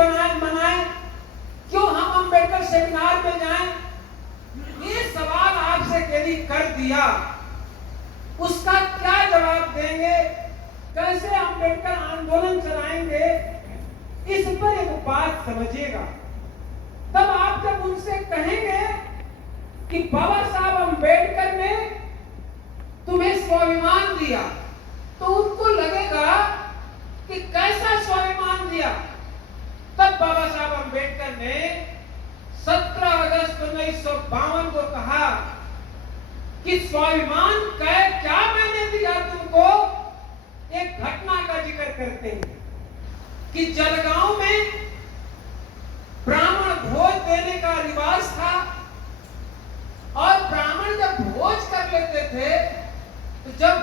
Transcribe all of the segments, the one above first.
मनाएं, क्यों हम अंबेडकर सेमिनार में जाएं? ये सवाल आपसे यदि कर दिया, उसका क्या जवाब देंगे? कैसे अंबेडकर आंदोलन चलाएंगे? इस पर एक बात समझिएगा। तब आप जब उनसे कहेंगे कि बाबा साहब अंबेडकर ने तुम्हें स्वाभिमान दिया, तो उनको लगेगा कि कैसा स्वाभिमान दिया। तब बाबा साहब अंबेडकर ने 17 अगस्त 1952 को कहा कि स्वाभिमान क्या मैंने दिया तुमको। एक घटना का जिक्र करते हैं कि जलगांव में ब्राह्मण भोज देने का रिवाज था, और ब्राह्मण जब भोज कर लेते थे तो जब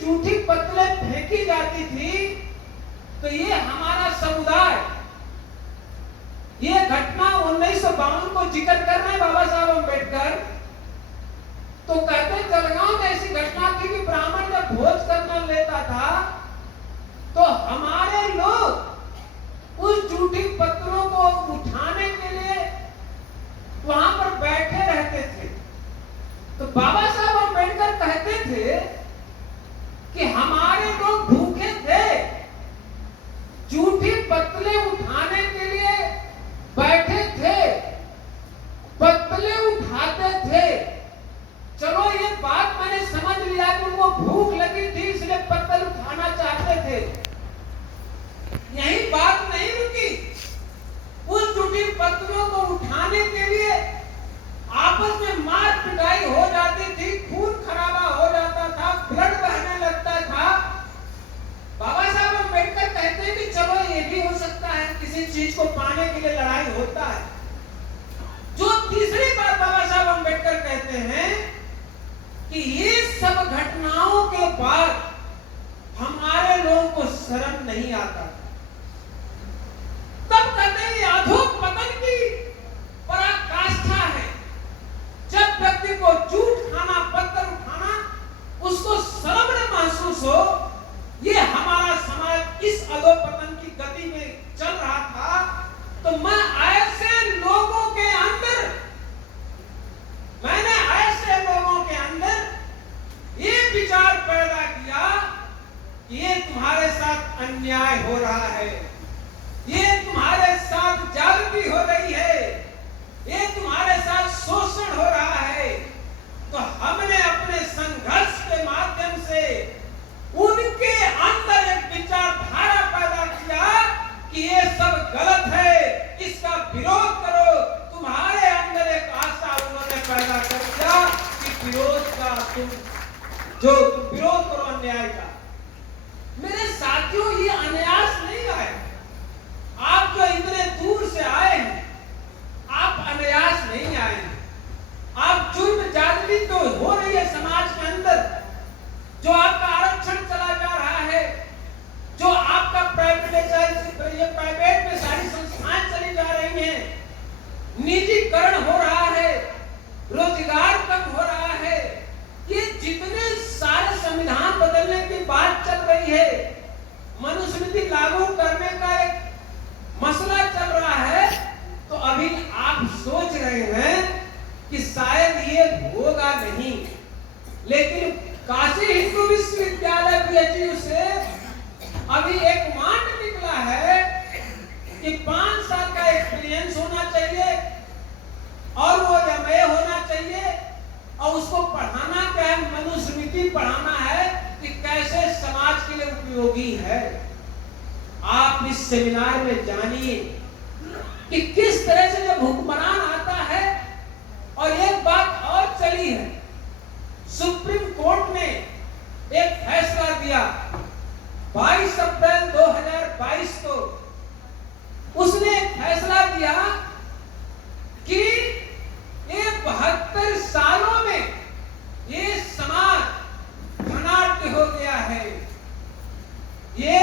जूठी पत्तलें फेंकी जाती थी, तो ये हमारा समुदाय, ये घटना 1952 को जिक्र कर रहे हैं बाबा साहब अंबेडकर, तो कहते जलगांव में ऐसी घटना थी कि ब्राह्मण जब भोज करना लेता था तो हमारे लोग उस जूठी पत्तलों को उठाने के लिए वहां पर बैठे रहते थे। तो बाबा साहब अंबेडकर कहते थे कि हमारे लोग भूखे थे, जूठी पत्तलें उठाने के लिए बैठे थे, पत्तलें उठाते थे। चलो ये बात मैंने समझ लिया कि उनको भूख लगी थी इसलिए पत्तल उठाना चाहते थे। यही बात नहीं रुकी, उस जूठी पत्तलों को उठाने के लिए आपस में मार पिटाई हो जाती थी, खून खराबा हो जाता था, ब्लड बहने लगता था। बाबा साहब अंबेडकर कहते हैं कि चलो ये भी हो सकता है, किसी चीज को पाने के लिए लड़ाई होता है। जो तीसरी बात बाबा साहब अंबेडकर कहते हैं कि ये सब घटनाओं के बाद हमारे लोगों को शर्म नहीं आता। तब कहते हैं अधोपतन की पराकाष्ठा है। जब व्यक्ति को जूठ खाना, पत्थर उठाना, उसको शर्म न महसूस हो। ये हमारा समाज इस अधोपतन की गति में चल रहा था। तो मैं ऐसे लोगों के अंदर, मैंने ऐसे लोगों के अंदर ये विचार पैदा किया कि ये तुम्हारे साथ अन्याय हो रहा है, ये तुम्हारे साथ जागृति हो रही है, ये तुम्हारे साथ शोषण हो रहा है। तो हमने अपने संघर्ष के माध्यम से उनके अंदर एक विचारधारा पैदा किया कि ये सब गलत है, इसका विरोध करो। तुम्हारे अंदर एक आशा उन्होंने पैदा कर दिया कि विरोध का तुम विरोध करो अन्याय का। मेरे साथियों, ये अन्यास नहीं आए। आप जो इतने दूर से आए हैं, आप अन्यास नहीं आए हैं। आप जुर्म जागृति तो हो रही है समाज के अंदर, जो आपका आरक्षण चला जा रहा है, जो आपका प्राइवेट में सारी संस्थाएं चली जा रही हैं, निजीकरण हो रहा है, रोजगार कम हो रहा है, ये जितने सारे संविधान बदलने की बात चल रही है, मनुस्मृति लागू करने का एक मसला चल रहा है, तो अभी आप सोच रहे हैं कि शायद ये होगा नहीं। लेकिन काशी हिंदू विश्वविद्यालय PHU से अभी एक मांड निकला है कि 5 साल का एक्सपीरियंस होना चाहिए और वो MA होना चाहिए, और उसको पढ़ाना क्या है, मनुस्मृति पढ़ाना है कि कैसे समाज के लिए उपयोगी है। आप इस सेमिनार में जानिए कि किस तरह से जब हुक्मरान आता है। और एक बात और चली है, सुप्रीम कोर्ट ने एक फैसला दिया 22 अप्रैल 2022 को। उसने एक फैसला दिया कि ये 72 सालों में ये समाज धनाढ्य हो गया है। ये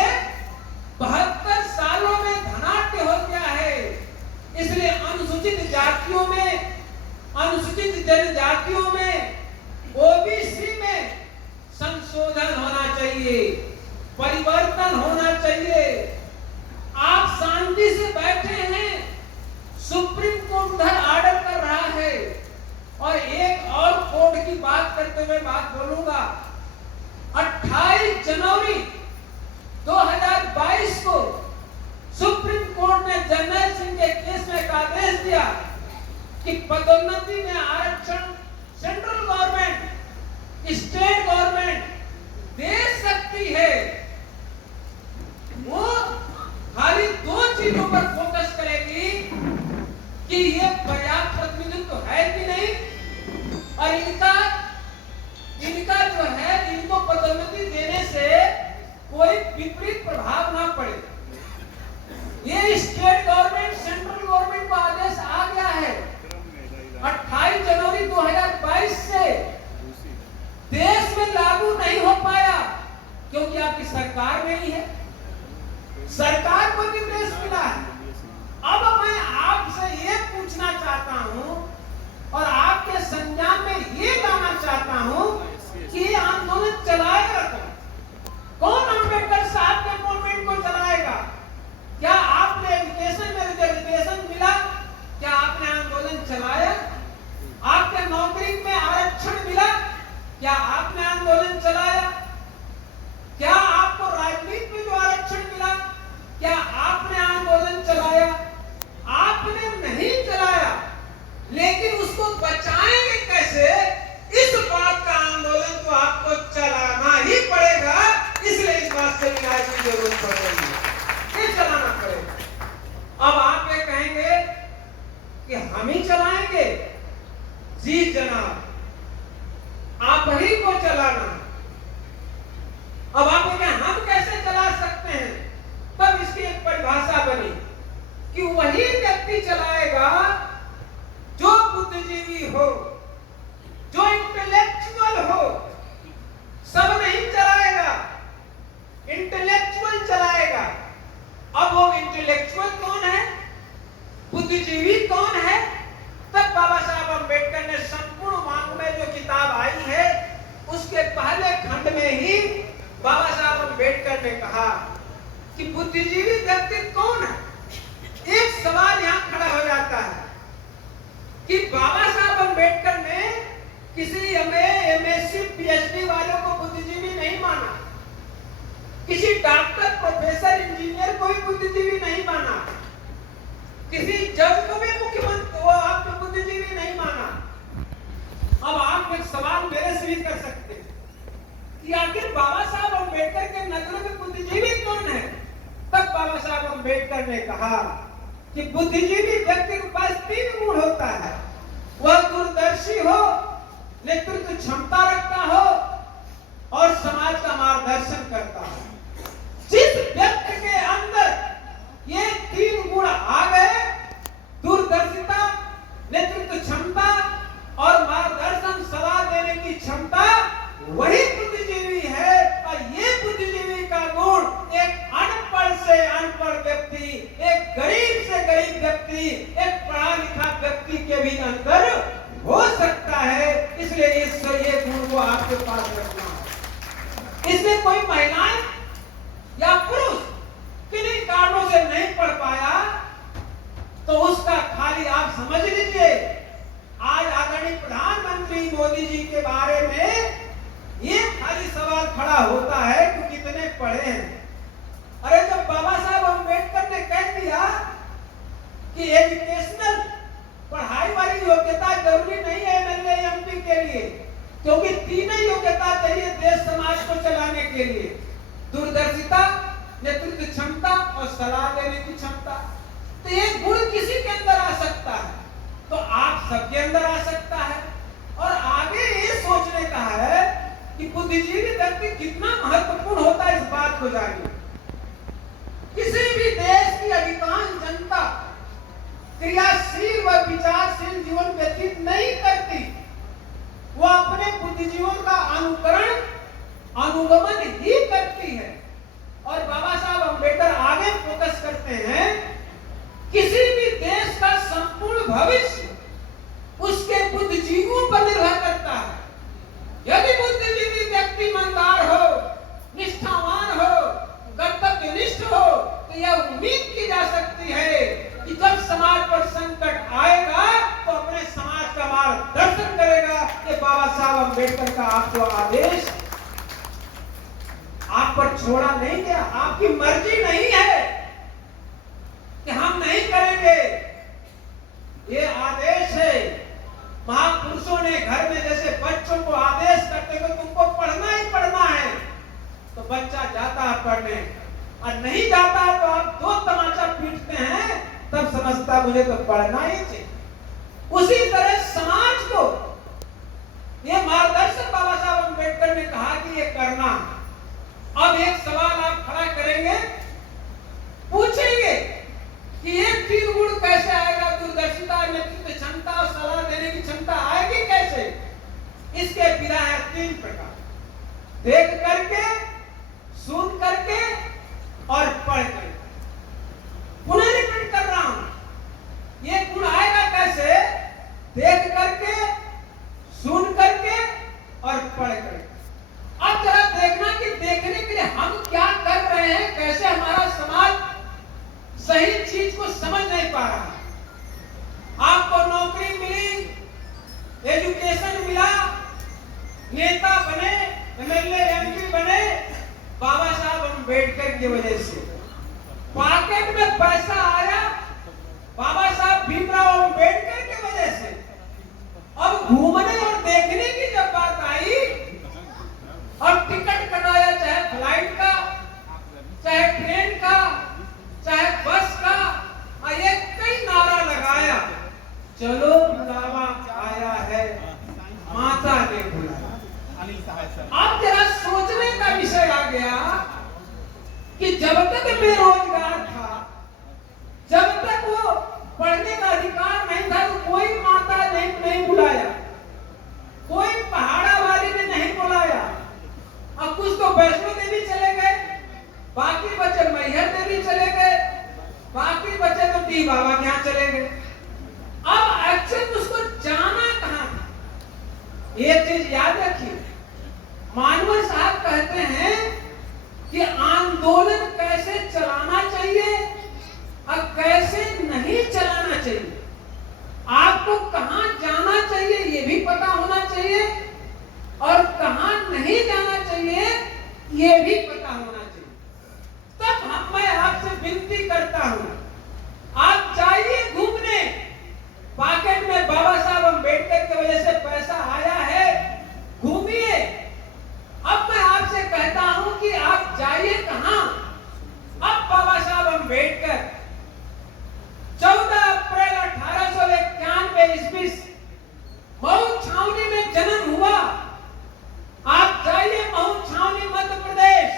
72 सालों में धनाढ्य हो गया है। इसलिए अनुसूचित जातियों में, अनुसूचित जनजातियों में, OBC में संशोधन होना चाहिए, परिवर्तन होना चाहिए। आप शांति से बैठे हैं, सुप्रीम कोर्ट उधर ऑर्डर कर रहा है। और एक और कोर्ट की बात करते हुए बात बोलूंगा, 28 जनवरी 2022 को सुप्रीम कोर्ट ने जर्नैल सिंह के केस में एक आदेश दिया कि पदोन्नति में आरक्षण सेंट्रल गवर्नमेंट, स्टेट गवर्नमेंट दे सकती है। वो खाली दो चीजों पर फोकस करेगी कि ये पर्याप्त प्रतिनिधित्व है कि नहीं, और इनका जो है, इनको पदोन्नति देने से कोई विपरीत प्रभाव ना पड़े। ये स्टेट गवर्नमेंट सेंट्रल गवर्नमेंट का आदेश आ गया है 28 जनवरी 2022 से। देश में लागू नहीं हो पाया क्योंकि आपकी सरकार नहीं है, सरकार को निर्देश मिला है। अब मैं आपसे ये पूछना चाहता हूं और आपके संज्ञान में ये लाना चाहता हूं कि ये आंदोलन चलाएगा कौन? अम्बेडकर साहब के मूवमेंट को चलाएगा? क्या आपने एजुकेशन में रिजर्वेशन मिला? क्या आपने आंदोलन चलाया? आपके नौकरी में आरक्षण मिला? क्या आपने आंदोलन चलाया? क्या आपको राजनीति में जो आरक्षण मिला, क्या आपने आंदोलन चलाया? आपने नहीं चलाया, लेकिन उसको बचाएंगे कैसे? इस बात का आंदोलन तो आपको चलाना ही पड़ेगा। इसलिए इस बात से न्याय की जरूरत पड़ रही है, ये चलाना पड़ेगा। अब आप ये कहेंगे कि हम ही चलाएंगे? जी जनाब, आप ही को चलाना। अब आप ये कहें हम कैसे चला सकते हैं? तब इसकी एक परिभाषा बनी कि वही व्यक्ति चलाएगा जो बुद्धिजीवी हो, जो इंटेलेक्चुअल हो। सब नहीं चलाएगा, इंटेलेक्चुअल चलाएगा। अब वो इंटेलेक्चुअल कौन है, बुद्धिजीवी कौन है? तब बाबा साहब अम्बेडकर ने संपूर्ण मांग में जो किताब आई है, उसके पहले खंड में ही बाबा साहब अम्बेडकर ने कहा कि बुद्धिजीवी व्यक्ति कौन है। एक सवाल यहां खड़ा हो जाता है कि बाबा साहब अम्बेडकर ने किसी एमएससी पीएचडी वालों को बुद्धिजीवी नहीं माना, किसी डॉक्टर प्रोफेसर इंजीनियर को भी बुद्धिजीवी नहीं माना, किसी जज को भी मुख्यमंत्री वो आपने बुद्धिजीवी नहीं माना। अब आप एक सवाल मेरे से भी कर सकते हैं कि आखिर बाबा साहब अम्बेडकर के नजर में बुद्धिजीवी कौन है? तब बाबा साहब अम्बेडकर ने कहा कि बुद्धिजीवी व्यक्ति के पास 3 गुण होता है। वह दूरदर्शी हो, नेतृत्व क्षमता रखता हो और समाज का मार्गदर्शन करता हो। जिस व्यक्ति के अंदर ये 3 गुण आ गए, दूरदर्शिता, नेतृत्व क्षमता और मार्गदर्शन सलाह देने की क्षमता, वही बुद्धिजीवी है। और ये बुद्धिजीवी का गुण एक अनपढ़ से अनपढ़ व्यक्ति, एक गरीब से गरीब व्यक्ति, एक पढ़ा लिखा व्यक्ति के भी अंदर हो सकता है। इसलिए ये गुण को आपके पास रखना है। इसमें कोई महिलाएं या पुरुष किन्हीं कारणों से नहीं पढ़ पाया तो उसका खाली आप समझ लीजिए, आज आदरणीय प्रधानमंत्री मोदी जी के बारे में ये खाली सवाल खड़ा होता है कि कितने पढ़े हैं। अरे जब बाबा साहब अम्बेडकर ने कह दिया कि एजुकेशनल पढ़ाई वाली योग्यता जरूरी नहीं है एमएलए एमपी के लिए, क्योंकि 3 योग्यता चाहिए देश समाज को चलाने के लिए, दूरदर्शिता, नेतृत्व क्षमता और सलाह देने की क्षमता। तो ये गुण किसी के अंदर आ सकता है तो आप सबके अंदर आ सकता है। और आगे ये सोचने का है कि बुद्धिजीवी व्यक्ति कितना महत्वपूर्ण होता है, इस बात को जानिए। किसी भी देश की अधिकांश जनता क्रियाशील व विचारशील जीवन व्यतीत नहीं करती, वो अपने बुद्धिजीवों का अनुकरण अनुगमन ही करती है। और बाबा साहब अम्बेडकर आगे फोकस करते हैं, किसी भी देश का संपूर्ण भविष्य उसके बुद्धिजीवों पर निर्भर करता है। यदि बुद्धिजीवी व्यक्ति ईमानदार हो, निष्ठावान हो, कर्तव्यनिष्ठ हो, तो यह उम्मीद की जा सकती आपको आदेश आप पर छोड़ा नहीं गया। आपकी मर्जी नहीं है कि हम नहीं करेंगे, ये आदेश है। महापुरुषों ने घर में जैसे बच्चों को आदेश करते हुए तुमको पढ़ना ही पढ़ना है, तो बच्चा जाता है पढ़ने, और नहीं जाता तो आप दो तमाचा पीटते हैं, तब समझता मुझे तो पढ़ना ही चाहिए। उसी तरह समाज को ये मार्गदर्शक बाबा साहब अम्बेडकर ने कहा कि ये करना। अब एक सवाल आप खड़ा करेंगे, पूछेंगे कि ये 3 गुण कैसे आएगा? दूरदर्शिता, नेतृत्व क्षमता और सलाह देने की क्षमता आएगी कैसे? इसके विधा है 3 प्रकार: देख करके, सुन करके और पढ़ करके। पुनः रिपीट कर रहा हूं, ये गुण आएगा कैसे? देख करके, सुन करके और पढ़ करके। अब जरा देखना कि देखने के लिए हम क्या कर रहे हैं, कैसे हमारा समाज सही चीज को समझ नहीं पा रहा। आपको नौकरी मिली, एजुकेशन मिला, नेता बने, एमएलए एमपी बने, बाबा साहब अम्बेडकर की वजह से। पॉकेट में पैसा आया, बाबा साहब भीमराव अम्बेडकर की वजह से। अब घूमने और देखने की जब बात आई, और टिकट कटाया, चाहे फ्लाइट का, चाहे ट्रेन का, चाहे बस का, और ये कई नारा लगाया, चलो बुलावा आया है, माता ने बुलाया। अब जरा सोचने का विषय आ गया कि जब तक बेरोजगार था, जब तक वो पढ़ने का अधिकार नहीं था, तो कोई माता ने नहीं बुलाया, कोई पहाड़ा वाली ने नहीं बुलाया। अब कुछ तो वैष्णो देवी चले गए, बाकी बच्चे मैहर देवी चले गए, बाकी बच्चे तो टी बाबा के यहाँ चले गए। अब एक्चुअली उसको जाना कहाँ था? एक चीज याद रखिए, मानवर साहब कहते हैं कि आंदोलन कैसे चलाना चाहिए और कैसे नहीं चलाना चाहिए। आपको कहां जाना चाहिए ये भी पता होना चाहिए, और कहां नहीं जाना चाहिए ये भी पता होना चाहिए। तब मैं आपसे विनती करता हूं, आप जाइए घूमने। पॉकेट में बाबा साहब अम्बेडकर की वजह से पैसा आया है, घूमिए। अब मैं आपसे कहता हूं कि आप जाइए कहां? अब बाबा साहब अम्बेडकर 14 अप्रैल 1891 ईस्वी मऊ छावनी में जन्म हुआ। आप जाइए मऊ छावनी मध्य प्रदेश,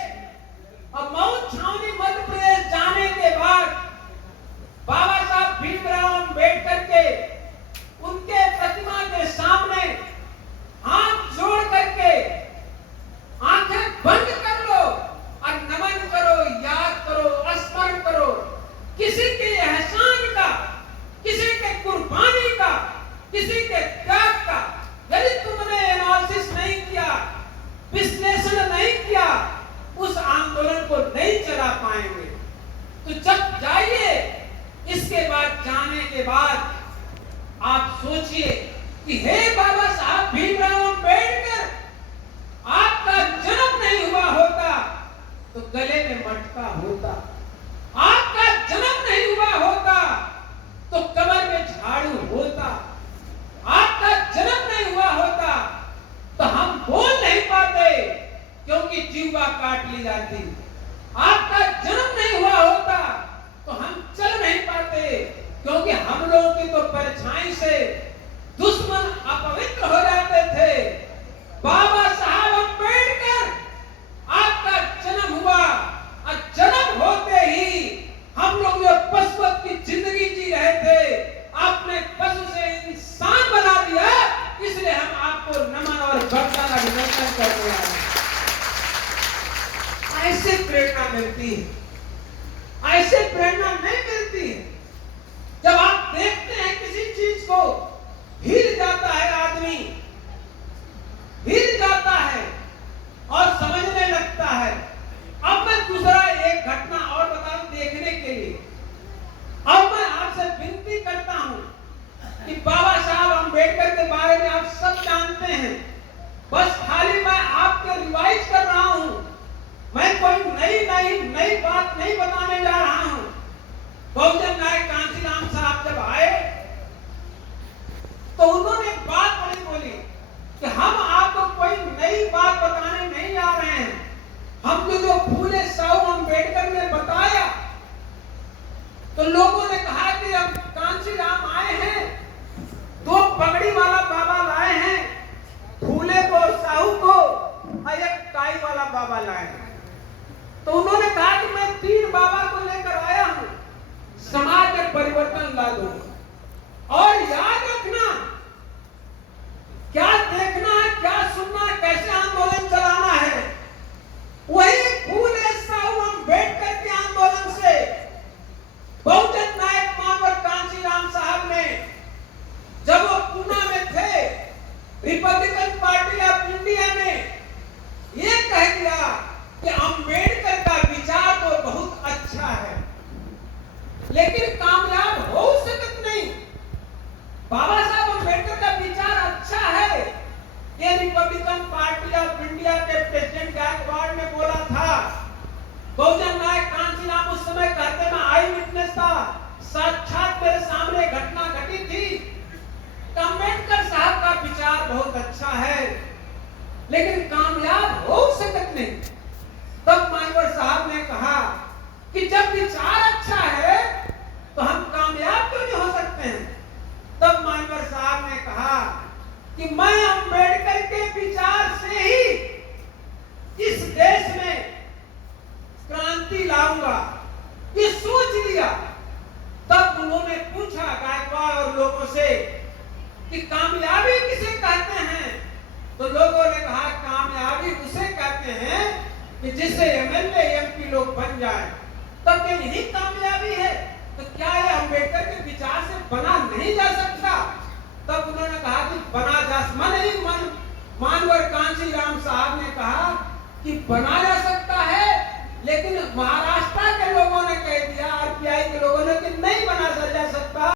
और मऊ छावनी मध्य प्रदेश जाने के बाद बाबा साहब भीमराव अम्बेडकर के उनके प्रतिमा के सामने हाथ जोड़ करके आंखें बंद कर लो और नमन करो, याद करो, स्मरण करो किसी के एहसान का, किसी के कुर्बानी का, किसी के त्याग का। यदि तुमने एनालिसिस नहीं किया, विश्लेषण नहीं किया, उस आंदोलन को नहीं चला पाएंगे। तो जब जाइए, इसके बाद जाने के बाद आप सोचिए कि हे बाबा साहब भीमराव अम्बेडकर, आपका जन्म नहीं हुआ होता तो गले में मटका होता, आपका जन्म नहीं हुआ होता तो कमर में झाड़ू होता, आपका जन्म नहीं हुआ होता तो हम बोल नहीं पाते क्योंकि जीवा काट ली जाती, आपका जन्म नहीं हुआ होता तो हम चल नहीं पाते क्योंकि हम लोगों की तो परछाई से दुश्मन अपवित्र हो जाते थे। बाबा साहब अम्बेडकर, आपका जन्म हुआ और जन्म होते ही हम लोग जो पशुवत की जिंदगी जी रहे थे, आपने पशु से इंसान बना दिया, इसलिए हम आपको नमन और भक्ति का अभिनंदन करते हैं। ऐसे प्रेरणा मिलती है, ऐसे प्रेरणा नहीं मिलती है। जब आप देखते हैं किसी चीज को, हिल जाता है आदमी, हिल जाता है और समझने लगता है। अब मैं दूसरा एक घटना और बताऊं देखने के लिए। अब मैं आपसे विनती करता हूं कि बाबा साहब अम्बेडकर के बारे में आप सब जानते हैं, बस खाली मैं नई बात नहीं बताने जा रहा हूं। बहुजन नायक कांशीराम साहब जब आए तो उन्होंने बात बड़ी बोली कि हम आपको कोई नई बात बताने नहीं जा रहे हैं। हमको जो फूले साहू अम्बेडकर ने बताया, तो लोगों ने कहा कि अब कांशीराम आए हैं, दो पगड़ी वाला बाबा लाए हैं, फूले को साहू को और एक टाई वाला बाबा लाए हैं। तो उन्होंने कहा कि मैं 3 बाबा को लेकर आया हूं, समाज में परिवर्तन ला दूंगा। और याद रखना, क्या देखना है, क्या सुनना है, कैसे आंदोलन चलाना है, वही फूले साहू अम्बेडकर के आंदोलन से बहुजन नायक मानवर कांशीराम साहब ने, जब वो पूना में थे, रिपब्लिकन पार्टी ऑफ इंडिया में ये कह दिया कि अम्बेडकर का विचार तो बहुत अच्छा है, लेकिन कामयाब हो सकत नहीं। बाबा साहब अम्बेडकर का विचार अच्छा है, ये रिपब्लिकन पार्टी ऑफ इंडिया के प्रेसिडेंट गायकवाड़ ने बोला था। बहुजन नायक कांशीराम उस समय कहते मैं आई विटनेस था, साक्षात मेरे सामने घटना घटी थी। अम्बेडकर साहब का विचार बहुत अच्छा है, लेकिन कामयाब हो सकत नहीं। तब मानवर साहब ने कहा कि जब विचार अच्छा है तो हम कामयाब क्यों नहीं हो सकते हैं। तब मानवर साहब ने कहा कि मैं अम्बेडकर के विचार से ही इस देश में क्रांति लाऊंगा, ये सोच लिया। तब उन्होंने पूछा गायकवाड़ और लोगों से कि कामयाबी किसे कहते हैं, तो लोगों ने कहा कामयाबी उसे कहते हैं कि जिससे एमएलए एमपी लोग बन जाए, तब क्या यही कामयाबी है। तो क्या ये अम्बेडकर के विचार से बना नहीं जा सकता। तब उन्होंने कहा कि बना जा, मानवर कांशीराम साहब ने कहा कि बना जा सकता है, लेकिन महाराज